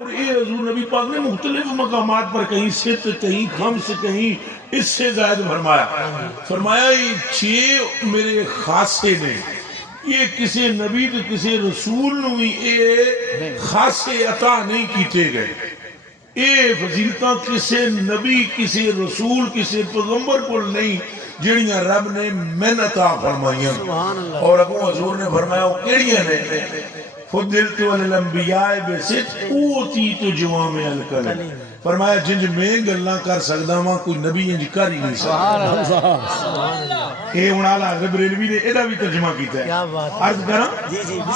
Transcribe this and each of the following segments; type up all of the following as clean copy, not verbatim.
یہ حضور نبی پاک نے مختلف مقامات پر کہیں ست کہیں خمس کہیں اس سے زائد فرمایا یہ 6 میرے خاصے نے یہ کسی نبی تو کسی رسول نو بھی یہ خاصے عطا نہیں کیتے گئے یہ فضیلتاں کسی نبی کسی رسول کسی پیغمبر کو نہیں جڑیاں رب نے من عطا فرمائیاں اور اگوں حضور نے فرمایا وہ کیڑیاں نے فضلت والانبیاء بست اوتیت جوامع الکلم فرمایا جنج میں گلاں کر سکدا ہاں کوئی نبی انج کر ہی نہیں سکدا اے ہن اعلی حضرت بریلوی نے ایدا بھی ترجمہ کیتا ہے عرض کراں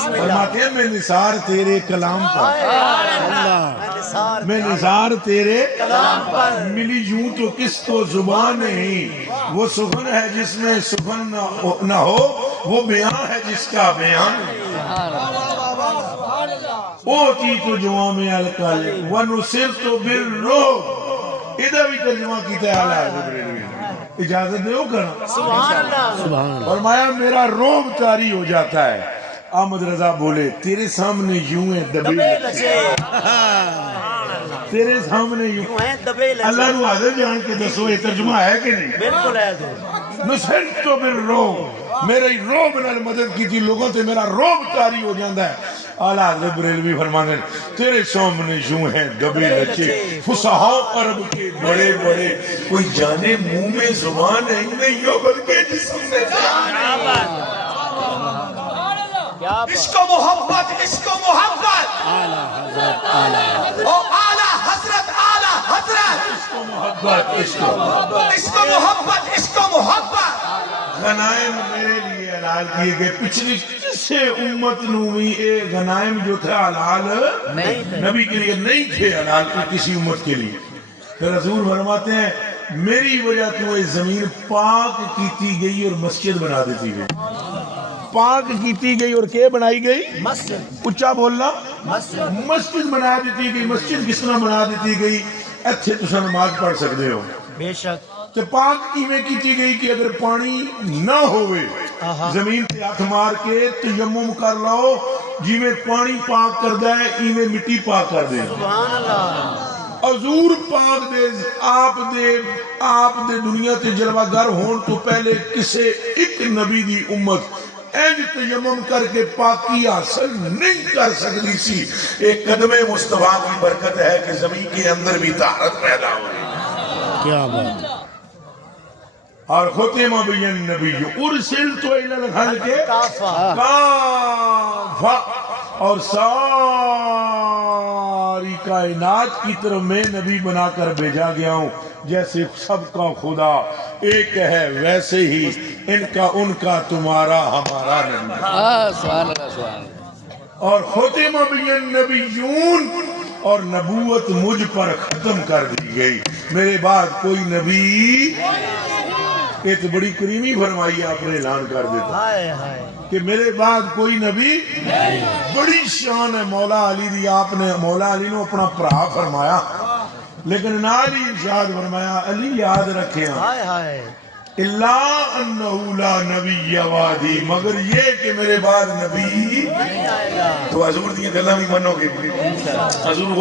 فرماتے ہیں میں نثار تیرے کلام پر میں نثار تیرے کلام پر ملی یوں تو کس کو زبان نہیں وہ سخن ہے جس میں سخن نہ ہو وہ بیان ہے جس کا بیان اوتیت جوامع الکلم ونصرت بالروح ادھا بھی ترجمہ کیتا ہے اعلیٰ حضرت بریلوی نے اجازت دے ہو کرنا سبحان اللہ فرمایا میرا روب طاری ہو جاتا ہے احمد رضا بولے تیرے سامنے یوں ہے دبے لچے تیرے سامنے یوں ہے دبے لچے اللہ نو حاضر جان کے دسو یہ ترجمہ ہے کہ نہیں بالکل ہے نصرت بالروح میرے روب نال مدد کی تھی لوگوں تے میرا روب طاری ہو جاندہ ہے اعلیٰ حضرت بریلوی فرمانے تیرے سامنے یوں ہیں دبے لچے فصحاء عرب کے بڑے بڑے کوئی جانے منہ میں زبان ہے نہیں ہو بلکہ جسم میں جان عشق و محبت عشق و محبت اعلیٰ حضرت اعلیٰ او اعلیٰ حضرت اعلیٰ حضرت عشق و محبت عشق و محبت عشق و محبت عشق و محبت غنائم میرے لیے حلال کیے گئے پچھلی کسے امت نو بھی اے غنائم جو تھا حلال نبی کے لیے نہیں تھے حلال کسی امت کے لیے پھر حضور فرماتے ہیں میری وجہ تو یہ زمین پاک کیتی گئی اور مسجد بنا دیتی گئی پاک کیتی گئی اور کیا بنائی گئی مسجد اچھا بولنا مسجد بنا دیتی گئی مسجد کس طرح بنا دیتی گئی ایتھے تو نماز پڑھ سکتے ہو بے شک کہ پاک ایویں کیتی گئی کہ اگر پانی نہ ہوئے زمین تے ہاتھ مار کے تیمم کر لو جی میں پانی پاک کر دے ایویں مٹی پاک کر دے سبحان اللہ حضور پاک دے آپ دے دنیا تے جلوہ گر ہون تو پہلے کسے ایک نبی دی امت اینج تیمم کر کے پاکی حاصل نہیں کر سکتی سی ایک قدم مصطفیٰ کی برکت ہے کہ زمین کے اندر بھی طہارت پیدا ہوئی کیا بات اور ختم بی النبی ارسلت الی الخلق کافہ اور ساری کائنات کی طرف میں نبی بنا کر بھیجا گیا ہوں جیسے سب کا خدا ایک ہے ویسے ہی ان کا تمہارا ہمارا نبی سبحان اللہ سبحان اللہ اور ختم بی النبیون اور نبوت مجھ پر ختم کر دی گئی میرے بعد کوئی نبی یہ تو بڑی کریمی فرمائی آپ نے اعلان کر دیتا کہ میرے بعد کوئی نبی بڑی شان ہے مولا علی دی آپ نے مولا علی نے اپنا پرا فرمایا لیکن نالی ارشاد فرمایا علی یاد رکھے اللہ انہو لا نبی وادی مگر یہ کہ میرے بعد نبی تو حضور دی گلاں بھی منو گے حضور